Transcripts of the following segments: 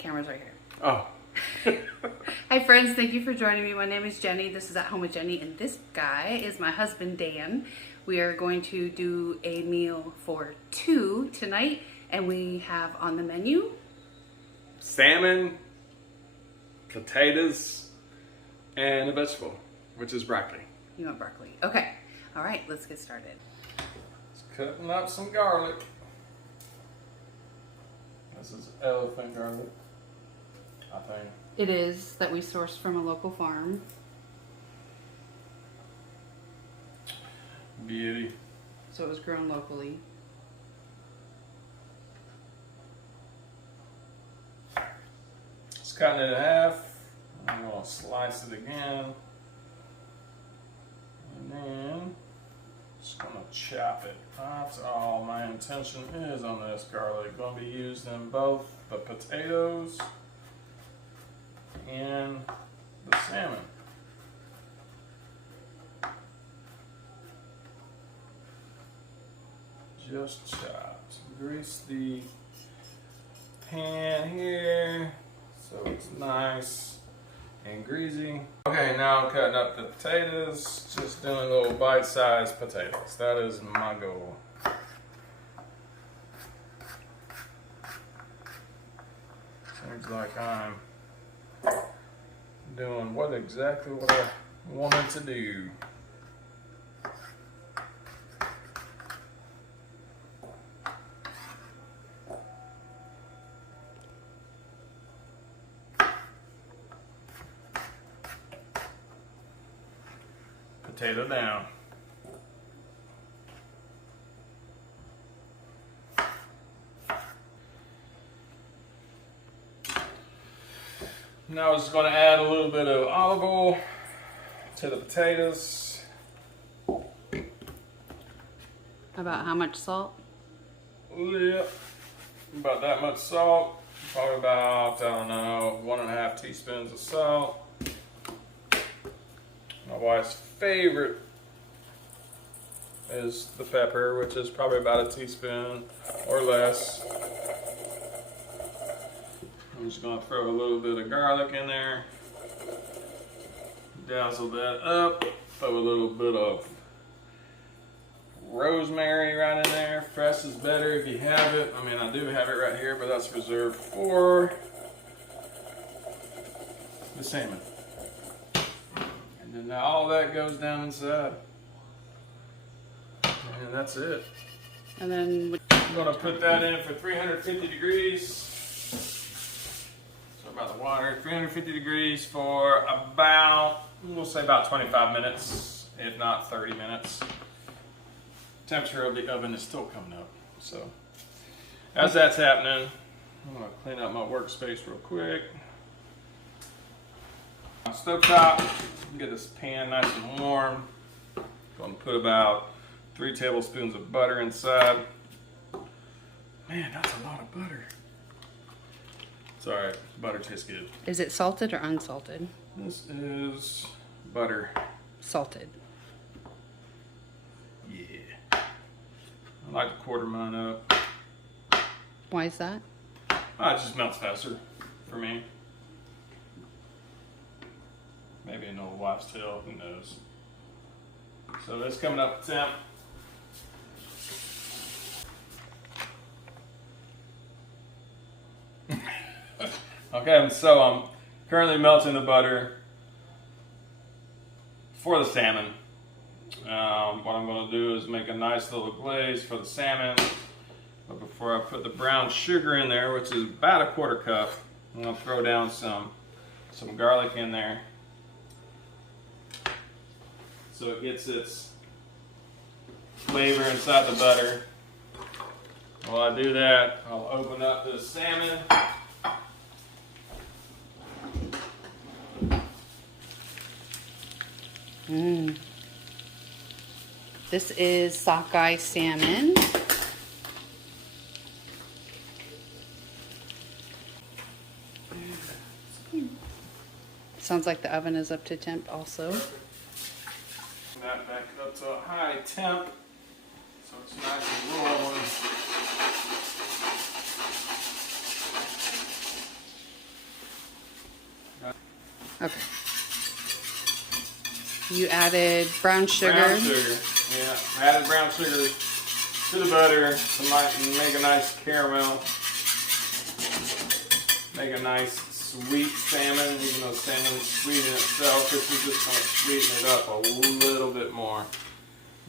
Camera's right here. Oh. Hi friends, thank you for joining me. My name is Jenny. This is At Home with Jenny, and this guy is my husband Dan. We are going to do a meal for two tonight, and we have on the menu Salmon, potatoes, and a vegetable, which is broccoli. You want broccoli? Okay. All right, let's get started. Just cutting up some garlic. This is elephant garlic, I think. It is that we sourced from a local farm. Beauty. So it was grown locally. Just cutting it in half. I'm going to slice it again. And then just going to chop it. That's all my intention is on this garlic. Going to be used in both the potatoes and the salmon. Just chopped. Grease the pan here so it's nice and greasy. Okay, now I'm cutting up the potatoes. Just doing little bite-sized potatoes. That is my goal. Seems like I'm doing exactly what I wanted to do. Potato down. Now I'm just going to add a little bit of olive oil to the potatoes. About how much salt? Yeah, about that much salt. Probably about, I don't know, 1.5 teaspoons of salt. My wife's favorite is the pepper, which is probably about a teaspoon or less. I'm just going to throw a little bit of garlic in there, dazzle that up, throw a little bit of rosemary right in there. Fresh is better if you have it. I mean, I do have it right here, but that's reserved for the salmon. And then now all that goes down inside. And that's it. And then I'm going to put that in for 350 degrees. About the water, 350 degrees for about, we'll say about 25 minutes, if not 30 minutes. Temperature of the oven is still coming up. So as that's happening, I'm going to clean up my workspace real quick. Stove top, get this pan nice and warm. Going to put about 3 tablespoons of butter inside. Man, that's a lot of butter. It's alright, butter tastes good. is it salted or unsalted? This is butter. Salted. Yeah. I like to quarter mine up. Why is that? It just melts faster for me. Maybe an old wives' tale, who knows. So this coming up to temp. Okay, so I'm currently melting the butter for the salmon. What I'm going to do is make a nice little glaze for the salmon. But before I put the brown sugar in there, which is about 1/4 cup, I'm going to throw down some garlic in there. So it gets its flavor inside the butter. While I do that, I'll open up the salmon. This is sockeye salmon. Sounds like the oven is up to temp also. That back up to a high temp so it's nice and rolling. Okay. You added brown sugar. Brown sugar. Yeah, I added brown sugar to the butter to make a nice caramel. Make a nice sweet salmon, even though salmon is sweet in itself. This is just going to sweeten it up a little bit more.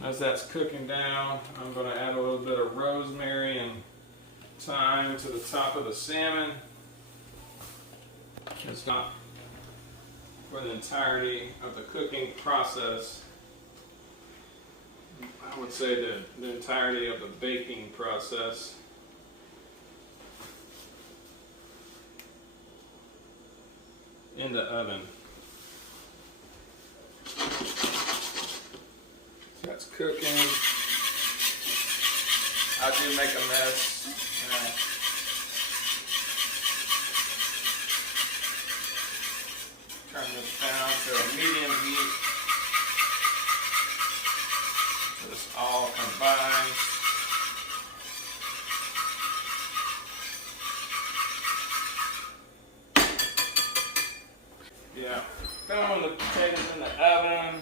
As that's cooking down, I'm going to add a little bit of rosemary and thyme to the top of the salmon. It's not for the entirety of the cooking process. I would say the entirety of the baking process. In the oven. That's cooking. I do make a mess. Turn this down to a medium heat. So this all combines. Yeah, throwing the potatoes in the oven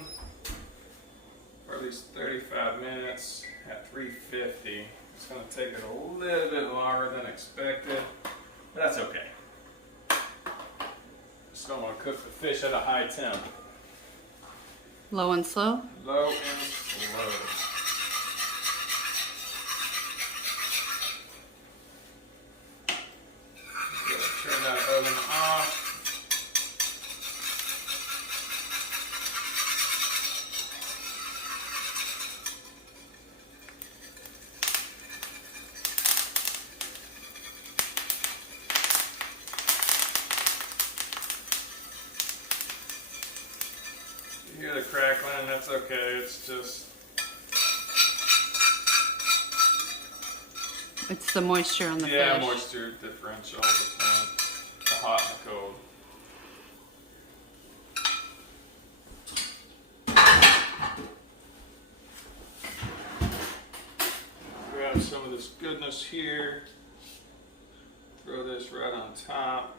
for at least 35 minutes at 350. It's going to take it a little bit longer than expected, but that's okay. Just don't want to cook the fish at a high temp. Low and slow? Low and slow. Turn that oven off. You hear the crackling, that's okay, it's just... It's the moisture on the fish. Yeah, moisture differential between the hot and the cold. Grab some of this goodness here. Throw this right on top.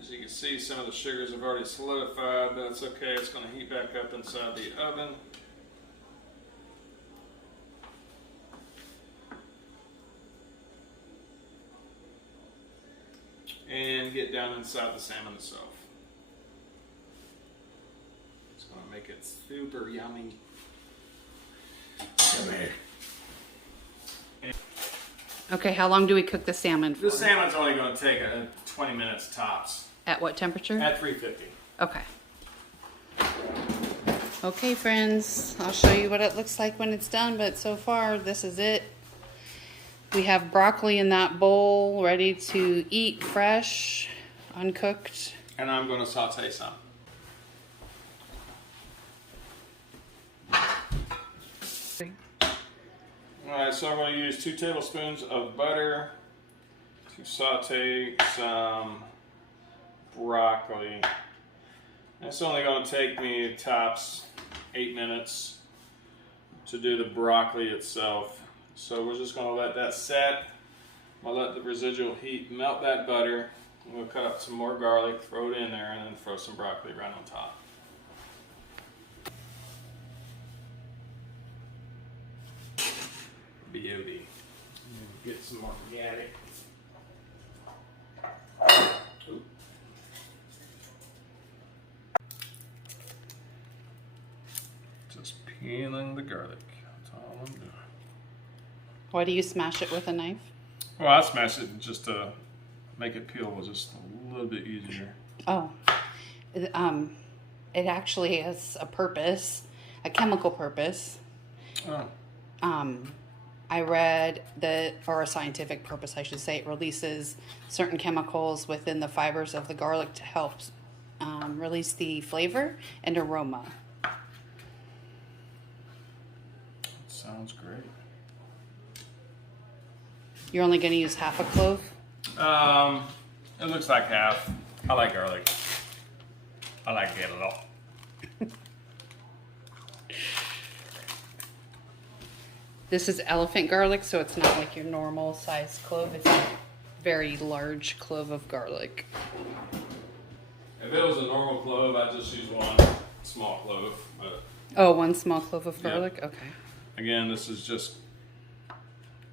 As you can see, some of the sugars have already solidified, but that's okay. It's going to heat back up inside the oven. And get down inside the salmon itself. It's going to make it super yummy. Come here. Okay, how long do we cook the salmon for? The salmon's only going to take 20 minutes tops. At what temperature? At 350. Okay. Okay, friends, I'll show you what it looks like when it's done, but so far, this is it. We have broccoli in that bowl, ready to eat fresh, uncooked. And I'm going to saute some. Alright, so I'm going to use 2 tablespoons of butter to saute some broccoli. It's only going to take me tops 8 minutes to do the broccoli itself. So we're just going to let that set. I'll let the residual heat melt that butter. We'll cut up some more garlic, throw it in there, and then throw some broccoli right on top. Beauty. Get some more organic. Ooh. Just peeling the garlic. That's all I'm doing. Why do you smash it with a knife? Well, I smash it just to make it peel just a little bit easier. Oh, it actually has a purpose, a chemical purpose. Oh. I read that, or a scientific purpose, I should say, it releases certain chemicals within the fibers of the garlic to help release the flavor and aroma. Sounds great. You're only going to use half a clove? It looks like half. I like garlic. I like it a lot. This is elephant garlic, so it's not like your normal size clove. It's a very large clove of garlic. It If it was a normal clove, I'd just use one small clove. But Oh, one small clove of garlic? Yeah. Okay. again, this is just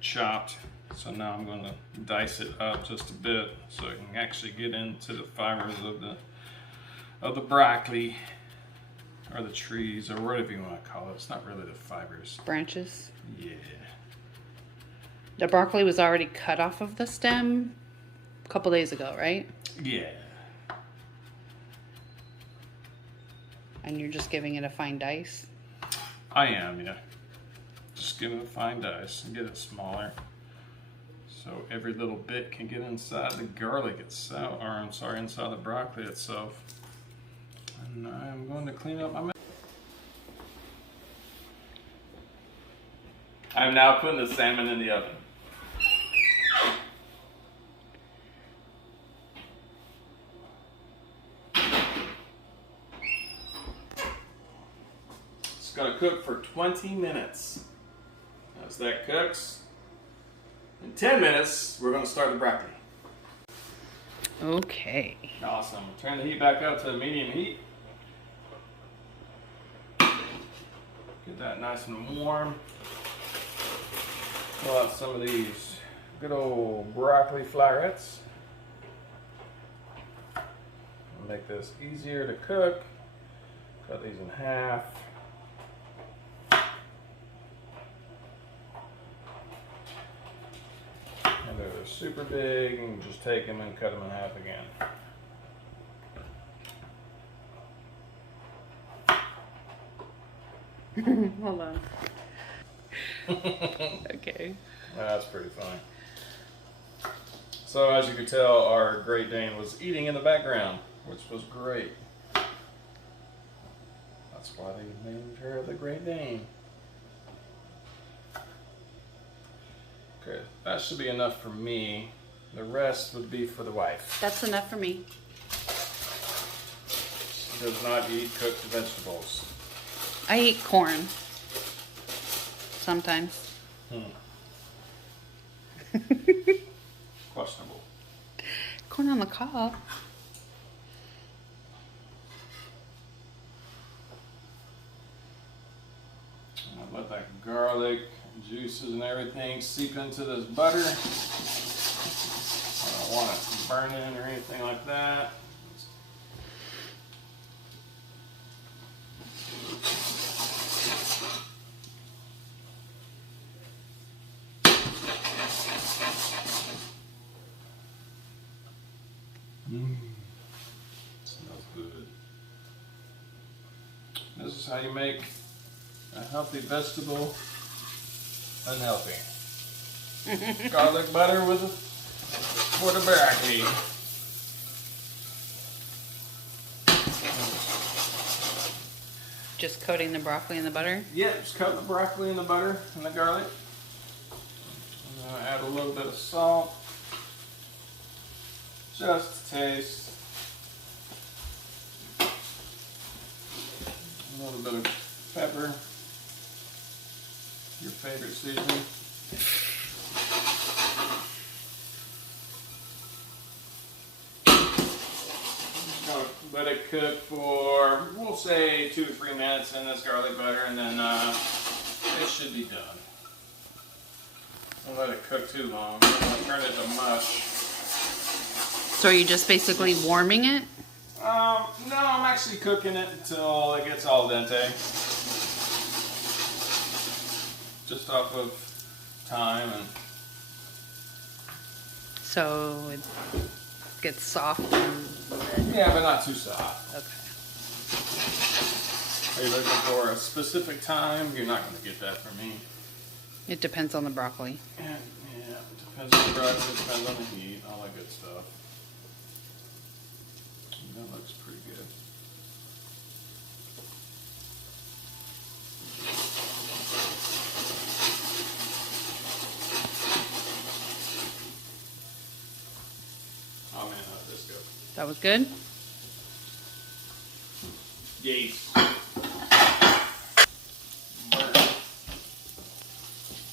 chopped. So now I'm going to dice it up just a bit so it can actually get into the fibers of the broccoli or the trees or whatever you want to call it. It's not really the fibers. Branches. Yeah. The broccoli was already cut off of the stem a couple days ago, right? Yeah. And you're just giving it a fine dice? I am, yeah. Just give it a fine dice and get it smaller. So every little bit can get inside the garlic itself, or I'm sorry, inside the broccoli itself. And I'm going to clean up my mess. I'm now putting the salmon in the oven. It's going to cook for 20 minutes. As that cooks, in 10 minutes, we're going to start the broccoli. Okay. Awesome. Turn the heat back up to medium heat. Get that nice and warm. Pull out some of these good old broccoli florets. Make this easier to cook. Cut these in half. And they're super big, and just take them and cut them in half again. Hold on. Okay. That's pretty funny. So as you could tell, our Great Dane was eating in the background, which was great. That's why they named her the Great Dane. Okay, that should be enough for me. The rest would be for the wife. That's enough for me. She does not eat cooked vegetables. I eat corn. Sometimes. Questionable. Corn on the cob. I'll let that garlic juices and everything seep into this butter. I don't want it burning or anything like that. Smells good. This is how you make a healthy vegetable unhealthy. Garlic butter with for the broccoli. Just coating the broccoli in the butter? Yep, just coat the broccoli in the butter and the garlic. I'm gonna add a little bit of salt. Just to taste. A little bit of pepper. Your favorite seasoning. Just gonna let it cook for, we'll say 2 to 3 minutes in this garlic butter, and then it should be done. Don't let it cook too long. I'm gonna turn it to mush. So are you just basically warming it? No, I'm actually cooking it until it gets al dente. Just off of time and. So it gets soft and... Yeah, but not too soft. Okay. Are you looking for a specific time? You're not going to get that from me. It depends on the broccoli. And, yeah, it depends on the broccoli, it depends on the heat, all that good stuff. That looks pretty good. Oh man, how did this go? That was good? Yes.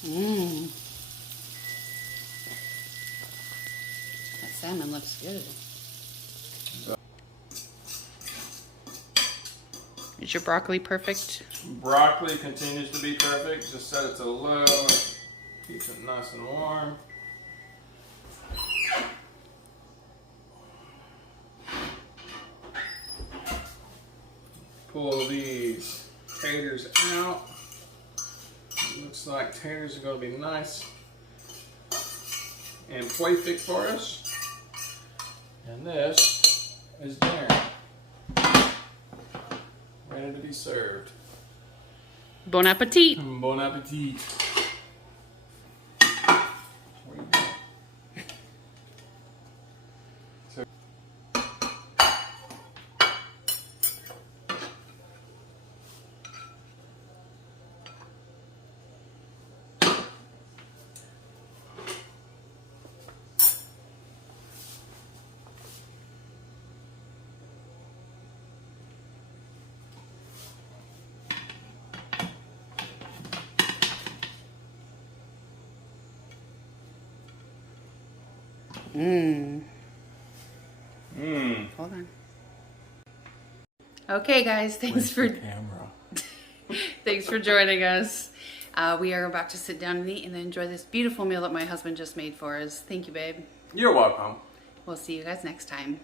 Mmm. That salmon looks good. Is your broccoli perfect? Broccoli continues to be perfect. Just set it to low. Keeps it nice and warm. Pull these taters out. Looks like taters are going to be nice and perfect for us. And this is dinner. Ready to be served. Bon appetit. Bon appetit. Hold on. Okay, guys, thanks for joining us. We are about to sit down and eat and enjoy this beautiful meal that my husband just made for us. Thank you, babe. You're welcome. We'll see you guys next time.